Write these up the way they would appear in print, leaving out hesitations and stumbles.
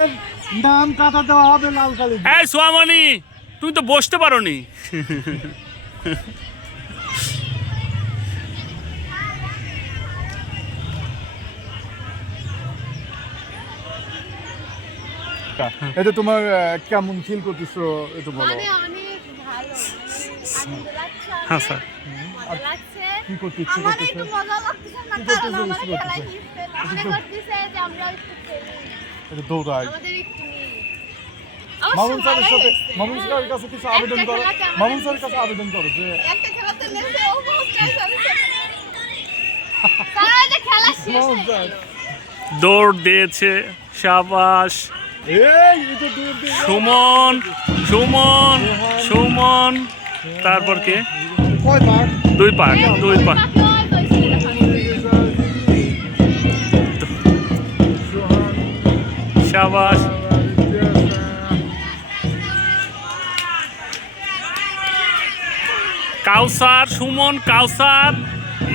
নাম কাটা দেওয়া হবে লাল কালি। এই সোয়ামণি, তুমি তো বসতে পারো নি। এটা তোমার কেমন ফিল করতেছো একটু বলো। মানে অনেক ভালো, আনন্দ লাগছে, হ্যাঁ স্যার। মজা লাগছে। কি করতে ইচ্ছে আমার করতেছে? একটু মজা লাগতেছে না, কি কারণ করতেছে, আমার কি খেলায় করতেছে? জিততে মনে করতেছে যে আমরা একটু খেলি, এটা দৌড়াই। আমাদের একটু নেই। মামুন স্যারের ভালোই সাথে হয়েছে, মামুন হ্যাঁ। স্যারের কাছে কিছু একটা আবেদন করো। খেলাতে আমাদের মামুন স্যারের কাছে নিচে। আবেদন করো যে একটা খেলাতে নেছে ও বহুত চাইছে আমি তারা যে খেলা শেষ মামুন হয়ে স্যার গেল। দৌড় দিয়েছে, শাবাশ। এই এটা দূর দিয়ে সুমন, সুমন, সুমন। তারপর কে? কয় বার 2 পাক, 2 পাক। বাকি ওই কইছিল শাবাশ। কাউসার, সুমন, কাউসার,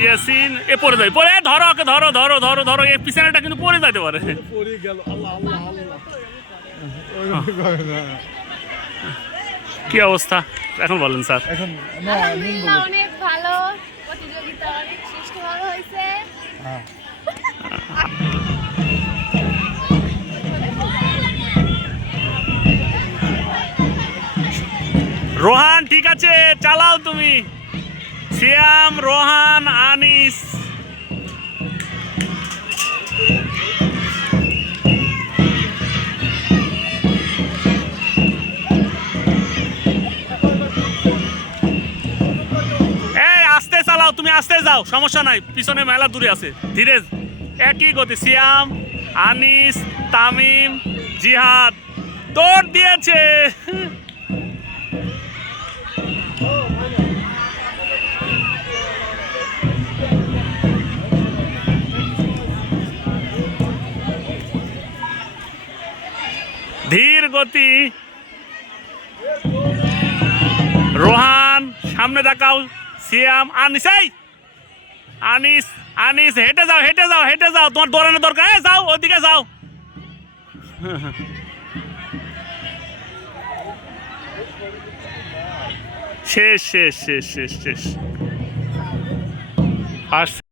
ইয়াসিন। এ পড়ে যায়, পড়ে ধরো ওকে, ধরো ধরো ধরো ধরো। এই পিছনেটা কিন্তু পড়ে যেতে পারে। পড়ে গেল। আল্লাহ আল্লাহ আল্লাহ ওইরকম করে না। কি অবস্থা এখন বলেন স্যার? এখন না আলহামদুলিল্লাহ অনেক ভালো, প্রতিযোগিতা অনেক সুষ্ঠুভাবে হয়েছে। হ্যাঁ রোহান ঠিক আছে, চালাও তুমি। সিয়াম, রোহান, আনিস। এই আস্তে চালাও, তুমি আস্তে যাও, সমস্যা নাই, পিছনে মেলা দূরে আছে। ধীরে, একই গতি। সিয়াম, আনিস, তামিম, জিহাদ দৌড় দিয়েছে। ধীর গতি। রোহান সামনে দেখাও। সিয়াম, আনিস, এই আনিস, আনিস হেঁটে যাও, হেঁটে যাও, হেঁটে যাও, তোমার দৌড়ানোর দরকার। যাও ওইদিকে যাও। শেষ শেষ শেষ শেষ শেষ। আর